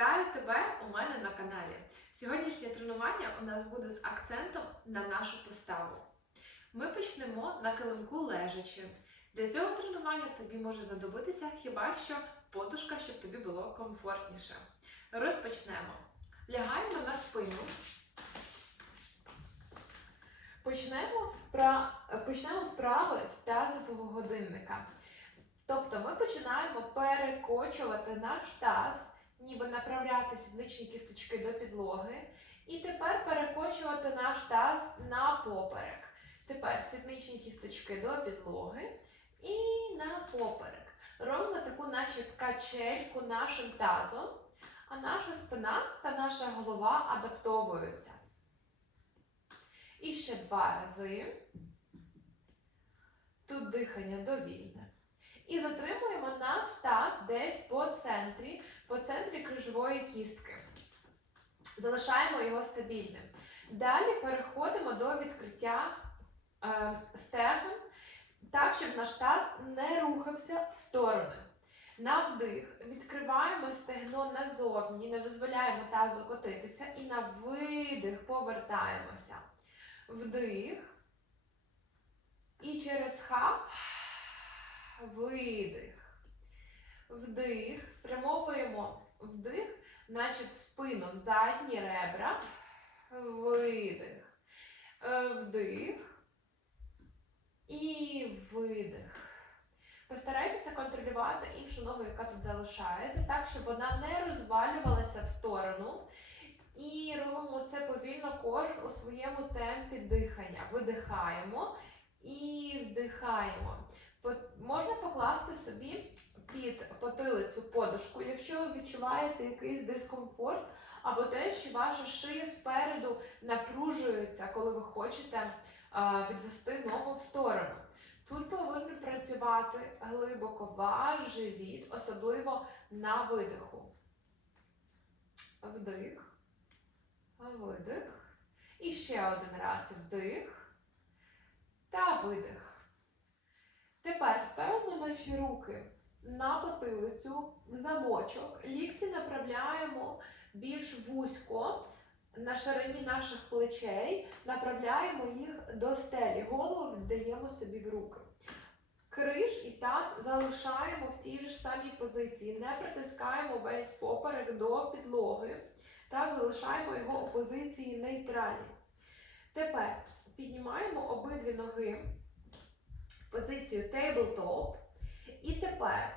Вітаю тебе у мене на каналі. Сьогоднішнє тренування у нас буде з акцентом на нашу поставу. Ми почнемо на килимку лежачи. Для цього тренування тобі може знадобитися хіба що подушка, щоб тобі було комфортніше. Розпочнемо. Лягаємо на спину. Почнемо, впра... Почнемо вправи з тазового годинника. Тобто ми починаємо перекочувати наш таз, ніби направляти сідничні кісточки до підлоги. І тепер перекочувати наш таз на поперек. Тепер сідничні кісточки до підлоги і на поперек. Робимо таку, наче качельку нашим тазом, а наша спина та наша голова адаптовуються. І ще два рази. Тут дихання довільне. І затримуємо наш таз десь по центрі, по центрі крижової кістки. Залишаємо його стабільним. Далі переходимо до відкриття е, стегон, так, щоб наш таз не рухався в сторони. На вдих відкриваємо стегно назовні, не дозволяємо тазу котитися. І на видих повертаємося. Вдих. І через ха видих. Вдих. Спрямовуємо вдих, наче в спину, в задні ребра. Видих. Е, Вдих. І видих. Постарайтеся контролювати іншу ногу, яка тут залишається, так, щоб вона не розвалювалася в сторону. І робимо це повільно кожен у своєму темпі дихання. Видихаємо і вдихаємо. Можна покласти собі під потилицю подушку, якщо ви відчуваєте якийсь дискомфорт, або те, що ваша шия спереду напружується, коли ви хочете відвести ногу в сторону. Тут повинен працювати глибоко ваш живіт, особливо на видиху. Вдих, видих. І ще один раз вдих та видих. Тепер ставимо наші руки на потилицю, в замочок, лікті направляємо більш вузько на ширині наших плечей, направляємо їх до стелі, голову віддаємо собі в руки. Криш і таз залишаємо в тій ж самій позиції, не притискаємо весь поперек до підлоги, так, залишаємо його у позиції нейтральній. Тепер піднімаємо обидві ноги позицію tabletop. І тепер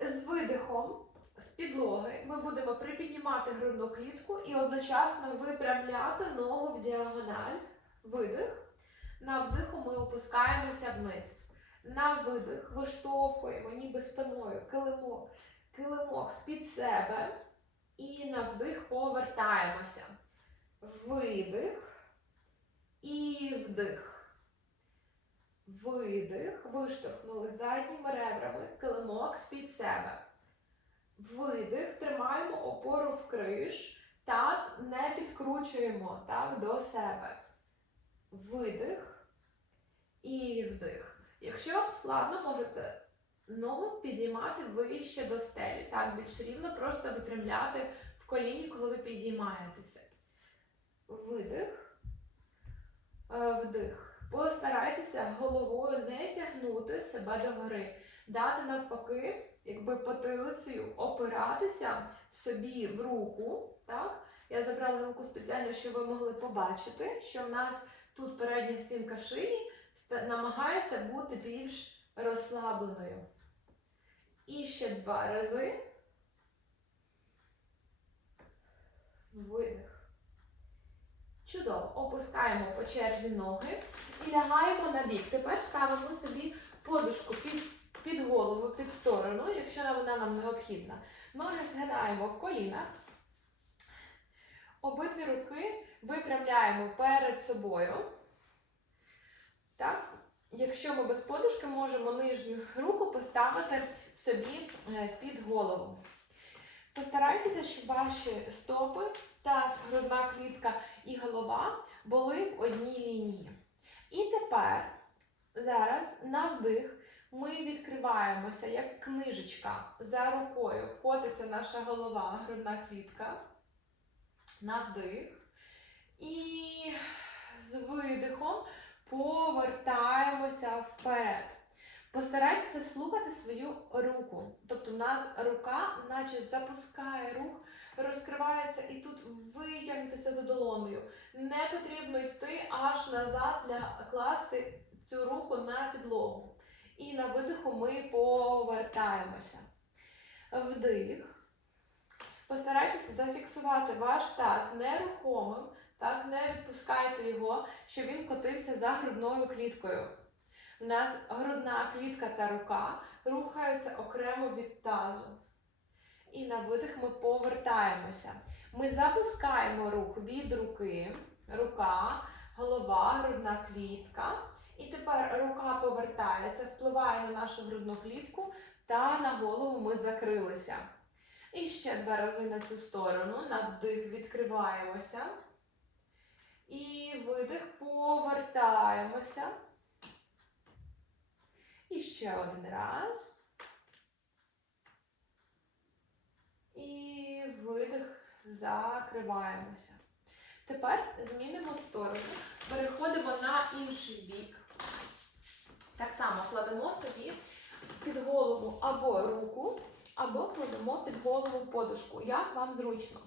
з видихом з підлоги ми будемо припіднімати грудну клітку і одночасно випрямляти ногу в діагональ. Видих. На вдиху ми опускаємося вниз. На видих виштовхуємо ніби спиною килимок, килимок з-під себе. І на вдих повертаємося. Видих і вдих. Видих. Виштовхнули задніми ребрами килимок з-під себе. Видих. Тримаємо опору в криш. Таз не підкручуємо так, до себе. Видих і вдих. Якщо вам складно, можете ногу підіймати вище до стелі. Так, більш рівно, просто випрямляти в коліні, коли ви підіймаєтеся. Видих. Е, Вдих. Постарайтеся головою не тягнути себе догори. Дати навпаки, якби потилицею опиратися собі в руку. Так? Я забрала руку спеціально, щоб ви могли побачити, що в нас тут передня стінка шиї намагається бути більш розслабленою. І ще два рази. Видих. Чудово. Опускаємо по черзі ноги і лягаємо на бік. Тепер ставимо собі подушку під, під голову, під сторону, якщо вона нам необхідна. Ноги згинаємо в колінах. Обидві руки випрямляємо перед собою. Так? Якщо ми без подушки, можемо нижню руку поставити собі е, під голову. Постарайтеся, щоб ваші стопи, таз, грудна клітка і голова були в одній лінії. І тепер, зараз, на вдих, Ми відкриваємося як книжечка за рукою. Котиться наша голова, грудна клітка. На вдих. І з видихом повертаємося вперед. Постарайтеся слухати свою руку. Тобто в нас рука, наче запускає рух, розкривається і тут витягнутися за долоною. Не потрібно йти аж назад для класти цю руку на підлогу. І на видиху ми повертаємося. Вдих. Постарайтеся зафіксувати ваш таз нерухомим, так, не відпускайте його, щоб він котився за грудною кліткою. У нас грудна клітка та рука рухаються окремо від тазу. І на видих ми повертаємося. Ми запускаємо рух від руки, рука, голова, грудна клітка. І тепер рука повертається, впливає на нашу грудну клітку та на голову ми закрилися. І ще два рази на цю сторону. На вдих відкриваємося. І видих повертаємося. Ще один раз. І видих закриваємося. Тепер змінимо сторону. Переходимо на інший бік. Так само кладемо собі під голову або руку, або кладемо під голову подушку. Як вам зручно.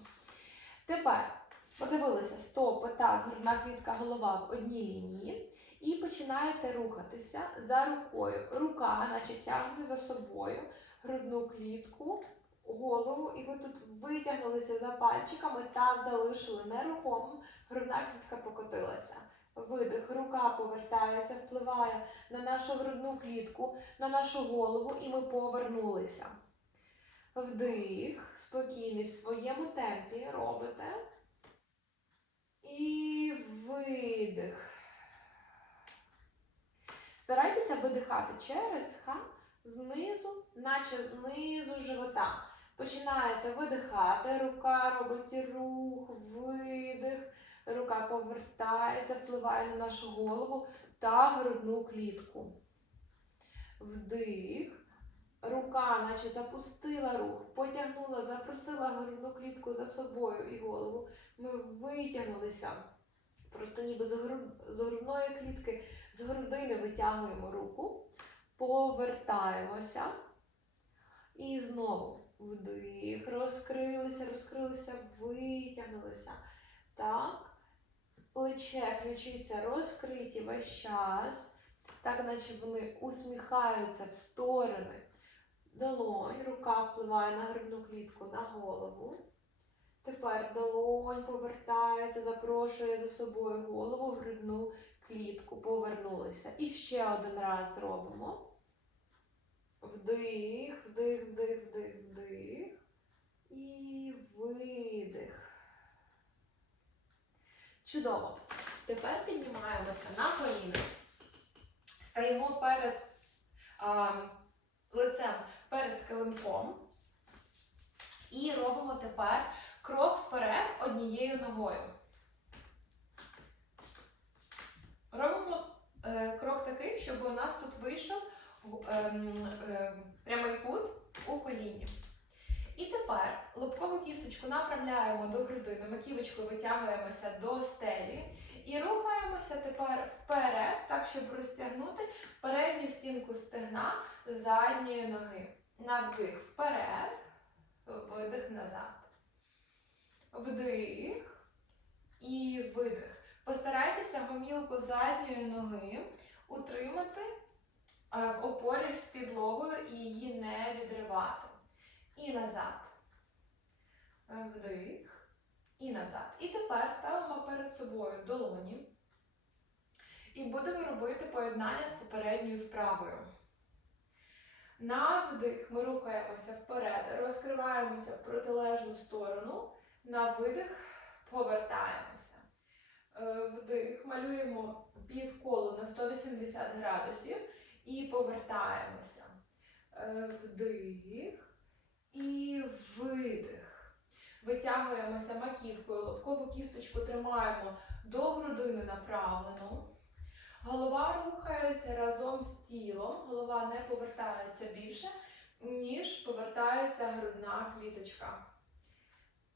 Тепер подивилися стопи, таз, грудна клітка, голова в одній лінії. І починаєте рухатися за рукою. Рука, наче тягне за собою грудну клітку, голову, і ви тут витягнулися за пальчиками та залишили нерухомим. Грудна клітка покотилася. Видих, рука повертається, впливає на нашу грудну клітку, на нашу голову, і ми повернулися. Вдих, спокійний в своєму темпі робите. І видих. Старайтеся видихати через ха знизу, наче знизу живота. Починаєте видихати, рука робить рух, видих, рука повертається, впливає на нашу голову та грудну клітку. Вдих. Рука, наче запустила рух, потягнула, запросила грудну клітку за собою і голову. Ми витягнулися. Просто ніби з, гру... з грудної клітки, з грудини витягуємо руку, повертаємося. І знову вдих, розкрилися, розкрилися, витягнулися. Так. Плече, ключиця розкриті весь час. Так, наче вони усміхаються в сторони. Долонь, рука впливає на грудну клітку, на голову. Тепер долонь повертається, запрошує за собою голову, грудну клітку. Повернулися. І ще один раз робимо. Вдих, вдих, вдих, вдих, вдих. І видих. Чудово. Тепер піднімаємося на коліна. Стаємо перед а, лицем перед килимком. І робимо тепер вперед однією ногою. Робимо е, крок такий, щоб у нас тут вийшов ем, ем, прямий кут у коліні. І тепер лобкову кісточку направляємо до грудини, маківочкою витягуємося до стелі і рухаємося тепер вперед, так, щоб розтягнути передню стінку стегна задньої ноги. На вдих вперед, видих назад. Вдих і видих. Постарайтеся гомілку задньої ноги утримати е, в опорі з підлогою і її не відривати. І назад. Е, Вдих. І назад. І тепер ставимо перед собою долоні. І будемо робити поєднання з попередньою вправою. На вдих ми рухаємося вперед, розкриваємося в протилежну сторону. На видих повертаємося. Е, Вдих, малюємо півколо на 180 градусів і повертаємося. Е, Вдих і видих. Витягуємося маківкою, лобкову кісточку тримаємо до грудини направлену. Голова рухається разом з тілом, голова не повертається більше, ніж повертається грудна кліточка.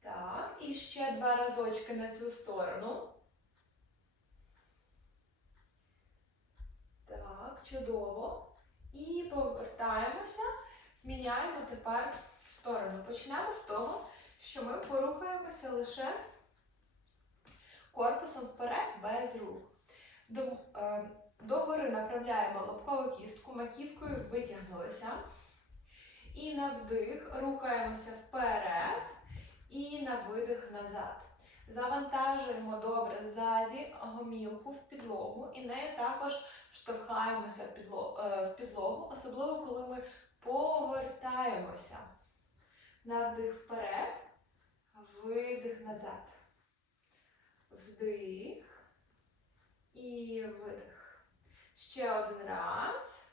Так, і ще два разочки на цю сторону. Так, чудово. І повертаємося, міняємо тепер сторону. Почнемо з того, що ми порухаємося лише корпусом вперед без рук. До, е, догори направляємо лобкову кістку, маківкою витягнулися. І на вдих рухаємося вперед і на видих назад. Завантажуємо добре ззаді гомілку в підлогу і нею також штовхаємося в підлогу, в підлогу, особливо коли ми повертаємося. На вдих вперед, видих назад. Вдих і видих. Ще один раз.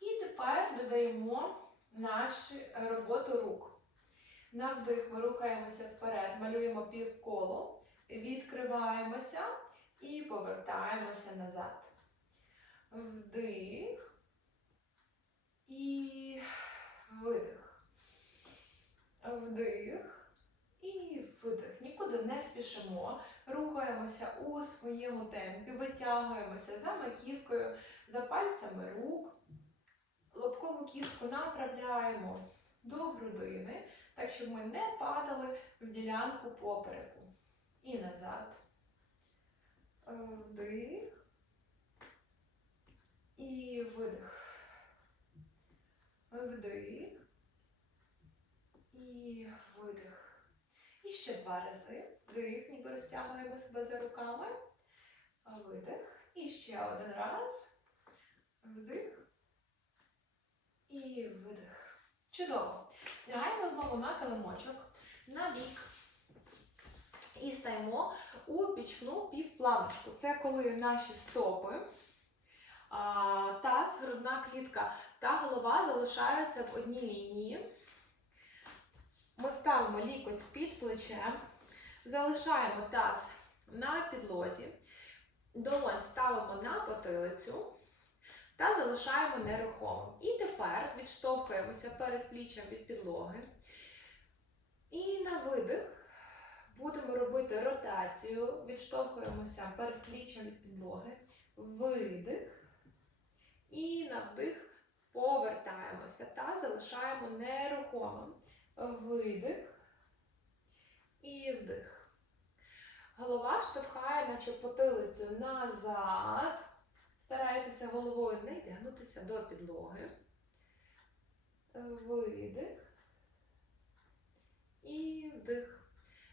І тепер додаємо нашу роботу рук. На вдих ми рухаємося вперед, малюємо півколо, відкриваємося і повертаємося назад. Вдих і видих. Вдих і видих. Нікуди не спішимо. Рухаємося у своєму темпі, витягуємося за маківкою, за пальцями рук. Лобкову кістку направляємо до грудини, так щоб ми не падали в ділянку попереку. І назад. Вдих. І видих. Вдих. І видих. І ще два рази. Вдих, ніби розтягуємо себе за руками. Видих. І ще один раз. Вдих. І видих. Чудово. Лягаємо знову на килимочок, на бік. І стаємо у бічну півпланочку. Це коли наші стопи, таз, грудна клітка та голова залишаються в одній лінії. Ми ставимо лікоть під плече, залишаємо таз на підлозі, долонь ставимо на потилицю та залишаємо нерухомим. І тепер відштовхуємося перед пліччям від підлоги. І на видих будемо робити ротацію, відштовхуємося перед пліччям від підлоги, видих. І на вдих повертаємося та залишаємо нерухомим. Видих і вдих. Голова штовхає, наче потилицю назад. Старайтеся головою не тягнутися до підлоги. Видих. І вдих.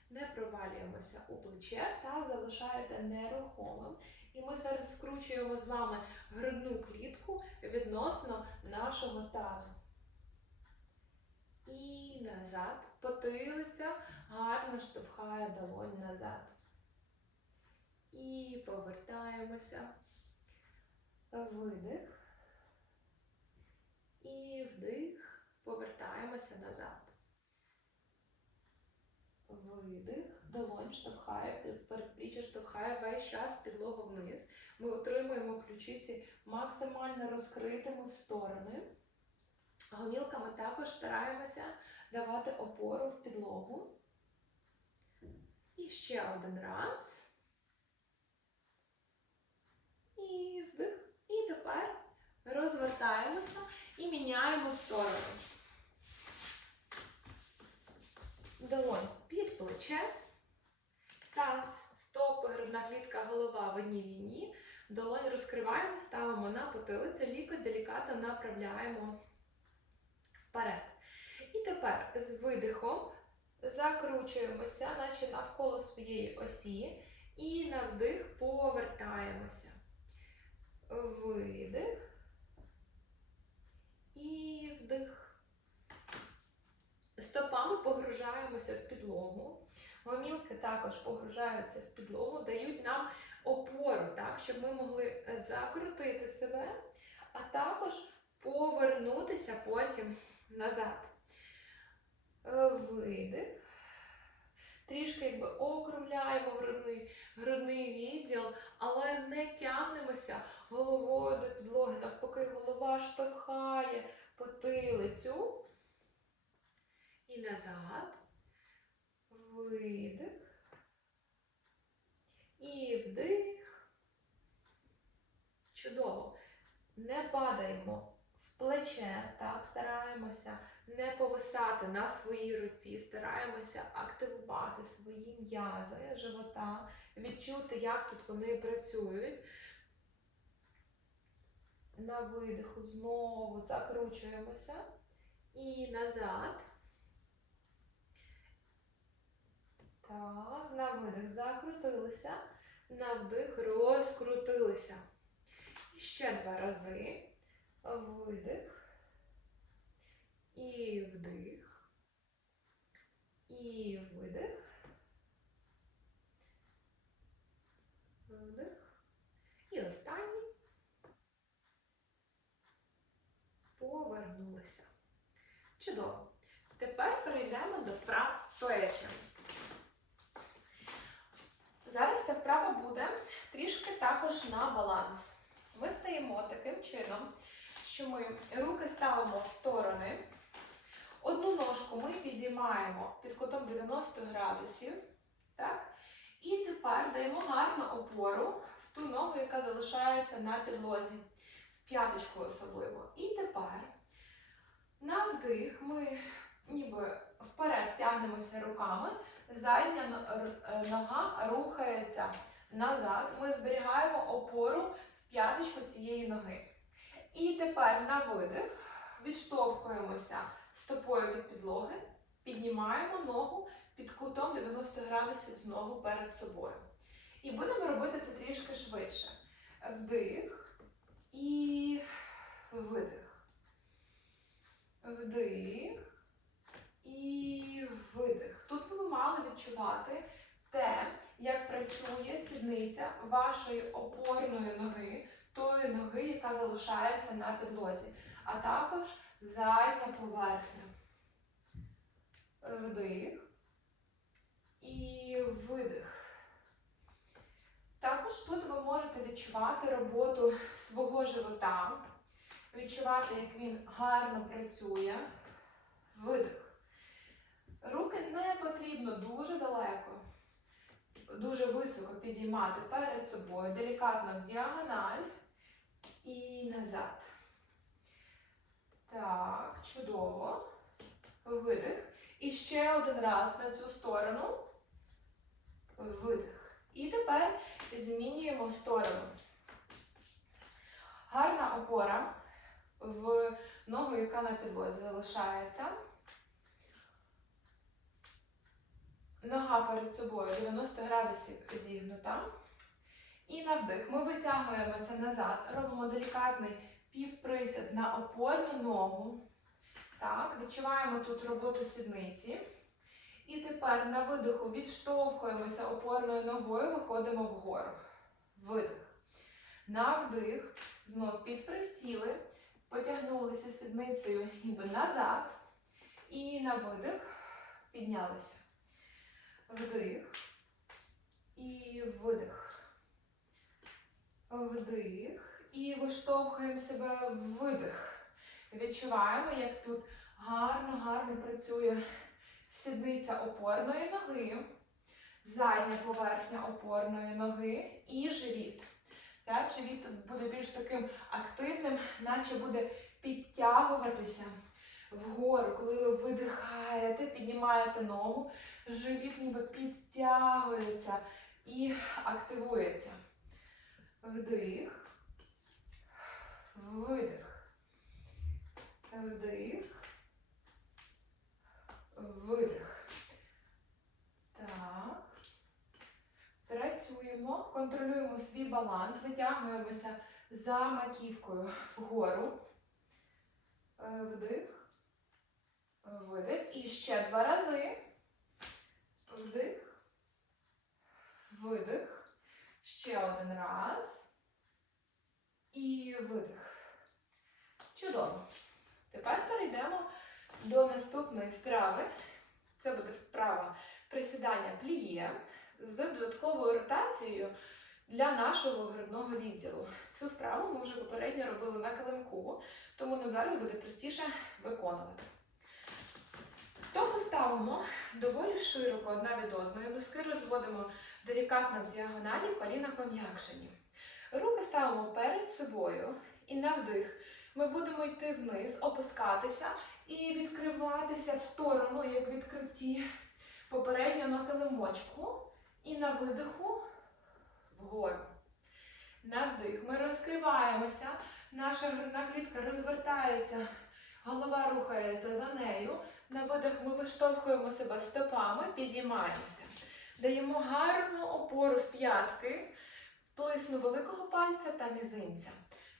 Не провалюємося у плече та залишаєте нерухомим. І ми зараз скручуємо з вами грудну клітку відносно нашого тазу. І назад. Потилиця гарно штовхає долонь назад. І повертаємося. Видих. І вдих. Повертаємося назад. Видих. Долонь штовхає, передпліччя штовхає весь час підлогу вниз. Ми утримуємо ключиці максимально розкритими в сторони. Гомілками також стараємося давати опору в підлогу. І ще один раз. І вдих. І тепер розвертаємося і міняємо сторону. Долонь під плече. Таз, стопи, грудна клітка, голова в одній лінії. Долонь розкриваємо, ставимо на потилицю, лікоть делікатно направляємо вперед. І тепер з видихом закручуємося, наче навколо своєї осі, і на вдих повертаємося. Видих. І вдих. Стопами погружаємося в підлогу. Гомілки також погружаються в підлогу, дають нам опору, так, щоб ми могли закрутити себе, а також повернутися потім назад. Видих. Трішки трішки якби округляємо грудний, грудний відділ, але не тягнемося головою до підлоги. Навпаки, голова штовхає потилицю. І назад. Видих. І вдих. Чудово. Не падаємо в плече, так, стараємося не повисати на своїй руці, стараємося активувати свої м'язи живота, відчути, як тут вони працюють. На видиху знову закручуємося і назад. Так, на видих закрутилися, на вдих розкрутилися. І ще два рази. Видих. І вдих. І видих. Вдих. І останній. Повернулися. Чудово. Тепер перейдемо до вправ стоячи. Зараз ця вправа буде трішки також на баланс. Ми стаємо таким чином, що ми руки ставимо в сторони. Одну ножку ми підіймаємо під кутом 90 градусів. Так? І тепер даємо гарну опору в ту ногу, яка залишається на підлозі, в п'яточку особливо. І тепер на вдих ми ніби вперед тягнемося руками, задня е, нога рухається назад. Ми зберігаємо опору в п'яточку цієї ноги. І тепер на видих відштовхуємося стопою від підлоги, піднімаємо ногу під кутом 90 градусів знову перед собою. І будемо робити це трішки швидше. Вдих і видих. Вдих і видих. Тут би ви мали відчувати те, як працює сідниця вашої опорної ноги, тої ноги, яка залишається на підлозі, а також задня поверхня. Вдих і видих. Також тут ви можете відчувати роботу свого живота, відчувати, як він гарно працює. Видих. Руки не потрібно дуже далеко, дуже високо підіймати перед собою, делікатно в діагональ і назад. Так, чудово. Видих. І ще один раз на цю сторону. Видих. І тепер змінюємо сторону. Гарна опора в ногу, яка на підлозі залишається. Нога перед собою 90 градусів зігнута. І на вдих ми витягуємося назад, робимо делікатний півприсід на опорну ногу. Так, відчуваємо тут роботу сідниці. І тепер на видиху відштовхуємося опорною ногою, виходимо вгору. Видих. На вдих. Знов підприсіли, потягнулися сідницею ніби назад. І на видих піднялися. Вдих. І видих. Вдих. І виштовхуємо себе в видих. Відчуваємо, як тут гарно-гарно працює сідниця опорної ноги, задня поверхня опорної ноги і живіт. Так, живіт тут буде більш таким активним, наче буде підтягуватися вгору. Коли ви видихаєте, піднімаєте ногу, живіт ніби підтягується і активується. Вдих. Видих. Вдих. Видих. Так. Працюємо, контролюємо свій баланс, витягуємося за маківкою вгору. Е, Вдих. Видих. І ще два рази. Вдих. Видих. Ще один раз. І видих. Чудово. Тепер перейдемо до наступної вправи. Це буде вправа присідання пліє з додатковою ротацією для нашого грудного відділу. Цю вправу ми вже попередньо робили на килимку, тому нам зараз буде простіше виконувати. Стопи ставимо доволі широко одна від одної, носки розводимо делікатно в діагоналі, коліна пом'якшені. Руки ставимо перед собою і на вдих ми будемо йти вниз, опускатися і відкриватися в сторону, як відкриті попередньо на килимочку. І на видиху вгору. На вдих ми розкриваємося, наша грудна клітка розвертається, голова рухається за нею. На видих ми виштовхуємо себе стопами, підіймаємося. Даємо гарну опору в п'ятки, вплисну великого пальця та мізинця.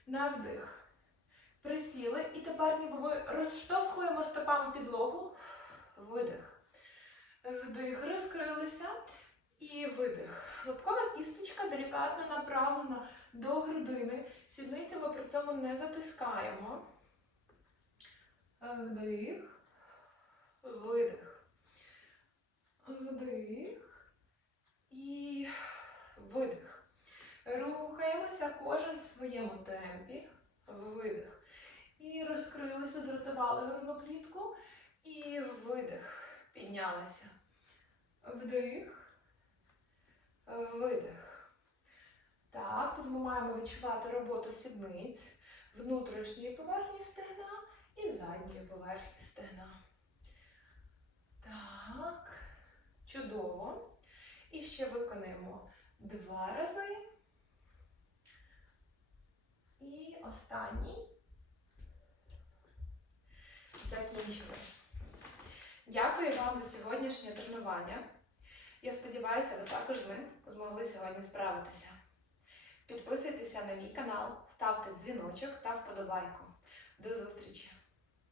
На вдих. Присіли і тепер ніби ми розштовхуємо стопами підлогу. Видих. Вдих, розкрилися. І видих. Лобкова кісточка делікатно направлена до грудини. Сідниці ми при цьому не затискаємо. Вдих. Видих. Вдих. І видих. Рухаємося кожен в своєму темпі. Видих. І розкрилися, зротували грудну клітку. І видих. Піднялися. Вдих. Видих. Так, тут ми маємо відчувати роботу сідниць, внутрішньої поверхні стегна і задньої поверхні стегна. Так, чудово. І ще виконаємо два рази. І останній. Закінчили. Дякую вам за сьогоднішнє тренування. Я сподіваюся, ви також з ним змогли сьогодні справитися. Підписуйтеся на мій канал, ставте дзвіночок та вподобайку. До зустрічі!